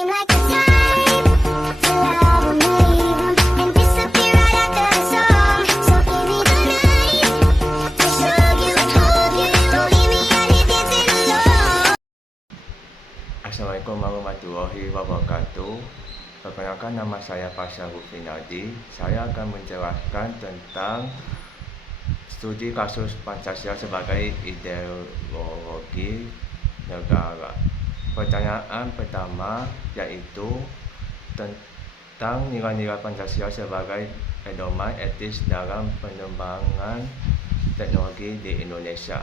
seem like the type to love 'em, leave 'em, and disappear right after the song. So give me the night to show you, hold you. Don't leave me out here dancing alone. Assalamualaikum warahmatullahi wabarakatuh. Perkenalkan, nama saya Pasha Rufinadi. Saya akan menjelaskan tentang studi kasus Pancasila sebagai ideologi negara. Pertanyaan pertama yaitu tentang nilai-nilai Pancasila sebagai pedoman etis dalam pengembangan teknologi di Indonesia.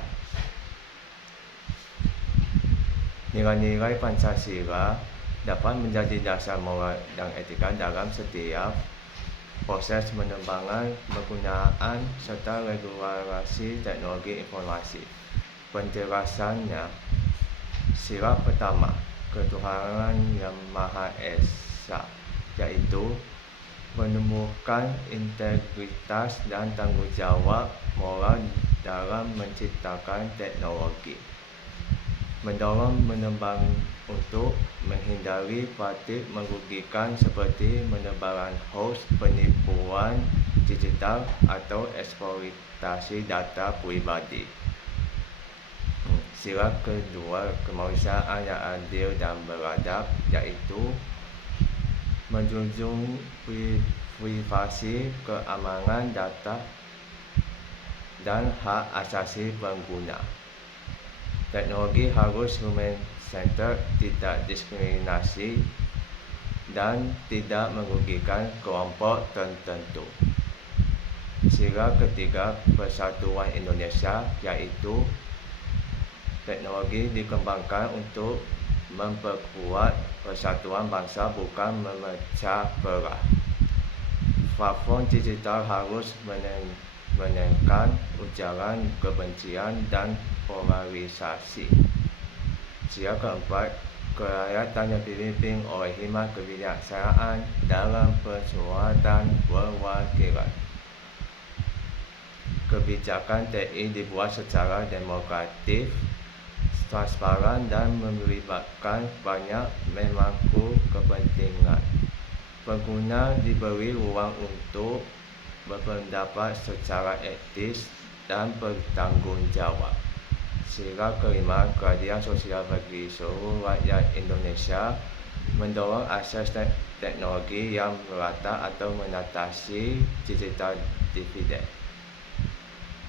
Nilai-nilai Pancasila dapat menjadi dasar moral dan etika dalam setiap proses pengembangan, penggunaan, serta regulasi teknologi informasi. Penjelasannya, sila pertama, ketuhanan yang Maha Esa, yaitu menumbuhkan integritas dan tanggung jawab moral dalam menciptakan teknologi. Mendorong mengembang untuk menghindari praktik merugikan seperti penebaran hoax, penipuan digital, atau eksploitasi data pribadi. Sila kedua, kemanusiaan yang adil dan beradab, yaitu menjunjung privasi, keamanan data, dan hak asasi pengguna. Teknologi harus human-centered, tidak diskriminasi, dan tidak merugikan kelompok tertentu. Sila ketiga, persatuan Indonesia, yaitu teknologi dikembangkan untuk memperkuat persatuan bangsa, bukan memecah belah. Platform digital harus menekan ujaran kebencian dan polarisasi. Sila keempat, kerakyatan yang dipimpin oleh hikmat kebijaksanaan dalam persuatan perwakilan. Kebijakan TI dibuat secara demokratis, transparan, dan melibatkan banyak pemangku kepentingan. Pengguna diberi ruang untuk berpendapat secara etis dan bertanggungjawab. Sila kelima, keadilan sosial bagi seluruh rakyat Indonesia, mendorong akses teknologi yang merata atau mengatasi digital divide.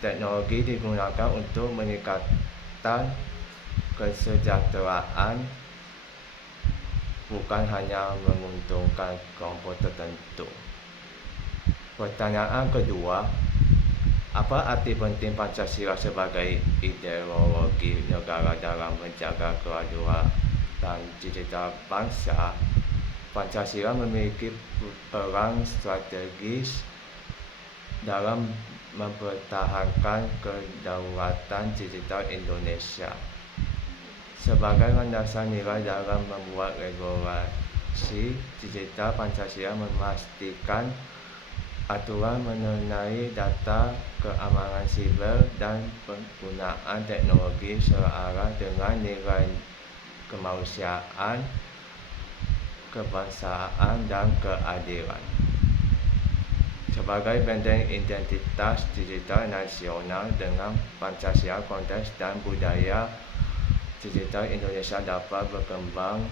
Teknologi digunakan untuk meningkatkan kesejahteraan, bukan hanya menguntungkan kelompok tertentu. Pertanyaan kedua, apa arti penting Pancasila sebagai ideologi negara dalam menjaga kedaulatan digital bangsa? Pancasila memiliki peran strategis dalam mempertahankan kedaulatan digital Indonesia. Sebagai landasan nilai dalam membuat regulasi digital, Pancasila memastikan aturan mengenai data, keamanan siber, dan penggunaan teknologi searah dengan nilai kemanusiaan, kebangsaan, dan keadilan. Sebagai benteng identitas digital nasional, dengan Pancasila, konteks dan budaya digital Indonesia dapat berkembang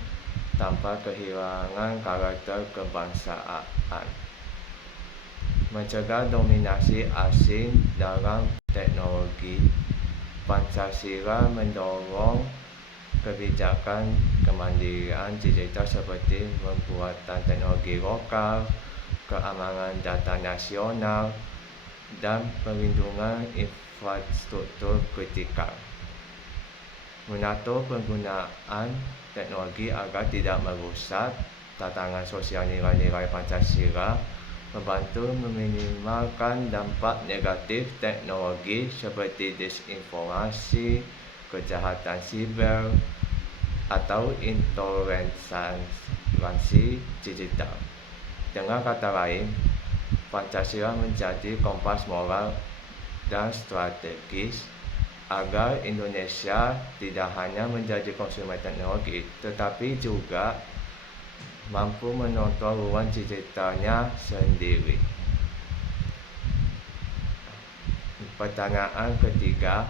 tanpa kehilangan karakter kebangsaan. Mencegah dominasi asing dalam teknologi, Pancasila mendorong kebijakan kemandirian digital seperti pembuatan teknologi lokal, keamanan data nasional, dan perlindungan infrastruktur kritikal. Mengatur penggunaan teknologi agar tidak merusak tatanan sosial nilai-nilai Pancasila, membantu meminimalkan dampak negatif teknologi seperti disinformasi, kejahatan siber, atau intoleransi digital. Dengan kata lain, Pancasila menjadi kompas moral dan strategis agar Indonesia tidak hanya menjadi konsumen teknologi, tetapi juga mampu menonton ruang digitalnya sendiri. Pertanyaan ketiga,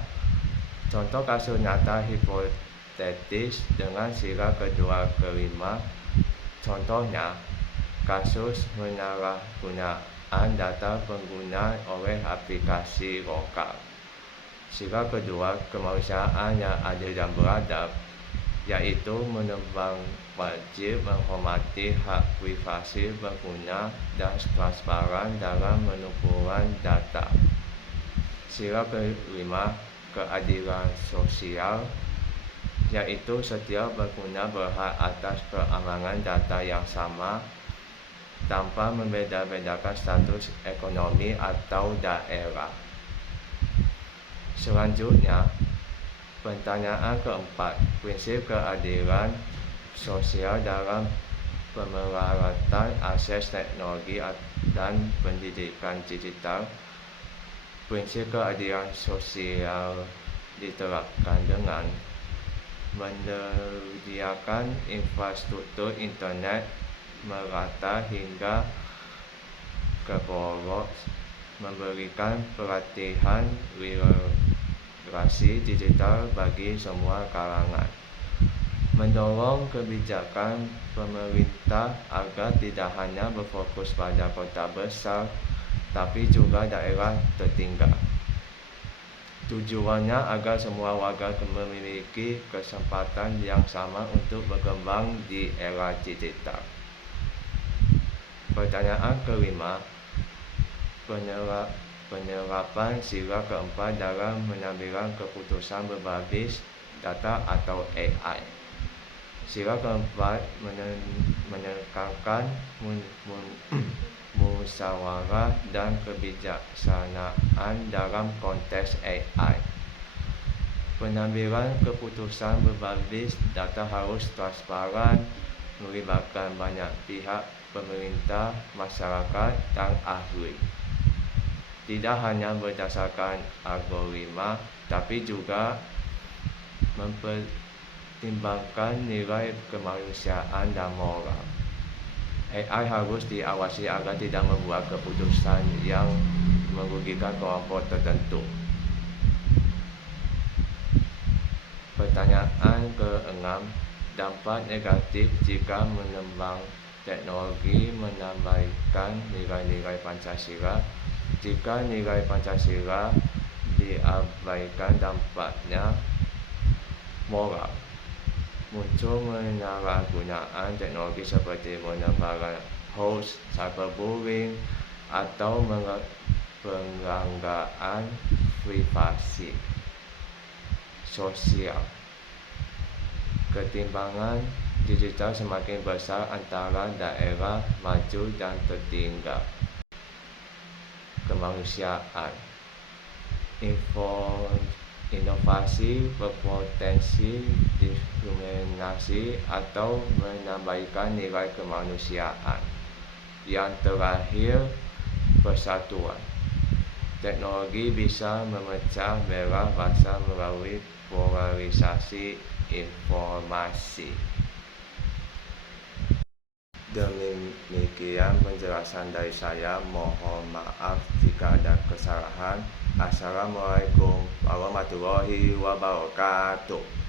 contoh kasus nyata hipotetis dengan sila kedua kelima. Contohnya, kasus penyalahgunaan data pengguna oleh aplikasi lokal. Sila kedua, kemanusiaan yang adil dan beradab, yaitu menimbang wajib menghormati hak privasi pengguna dan transparan dalam pengumpulan data. Sila kelima, keadilan sosial, yaitu setiap pengguna berhak atas keamanan data yang sama tanpa membeda-bedakan status ekonomi atau daerah. Selanjutnya, pertanyaan keempat, prinsip keadilan sosial dalam pemerhatian akses teknologi dan pendidikan digital. Prinsip keadilan sosial diterapkan dengan menyediakan infrastruktur internet merata hingga ke pelosok, memberikan pelatihan literasi digital bagi semua kalangan, mendorong kebijakan pemerintah agar tidak hanya berfokus pada kota besar tapi juga daerah tertinggal. Tujuannya agar semua warga memiliki kesempatan yang sama untuk berkembang di era digital. Pertanyaan kelima, penerapan sila keempat dalam mengambil keputusan berbasis data atau AI. Sila keempat menekankan musyawarah dan kebijaksanaan dalam konteks AI. Pengambilan keputusan berbasis data harus transparan, melibatkan banyak pihak, pemerintah, masyarakat, dan ahli. Tidak hanya berdasarkan algoritma, tapi juga mempertimbangkan nilai kemanusiaan dan moral. AI harus diawasi agar tidak membuat keputusan yang merugikan kelompok tertentu. Pertanyaan ke-6, dampak negatif jika mengembang teknologi menambahkan nilai-nilai Pancasila. Jika nilai Pancasila diabaikan, dampaknya moral. Muncul penyalahgunaan teknologi seperti menebarkan hoax, cyberbullying, atau pelanggaran privasi sosial. Ketimpangan digital semakin besar antara daerah maju dan tertinggal. Kemanusiaan, inovasi berpotensi diskriminasi atau menambahkan nilai kemanusiaan. Yang terakhir, persatuan. Teknologi bisa memecah belah bangsa melalui polarisasi informasi. Demikian penjelasan dari saya. Mohon maaf jika ada kesalahan. Assalamualaikum warahmatullahi wabarakatuh.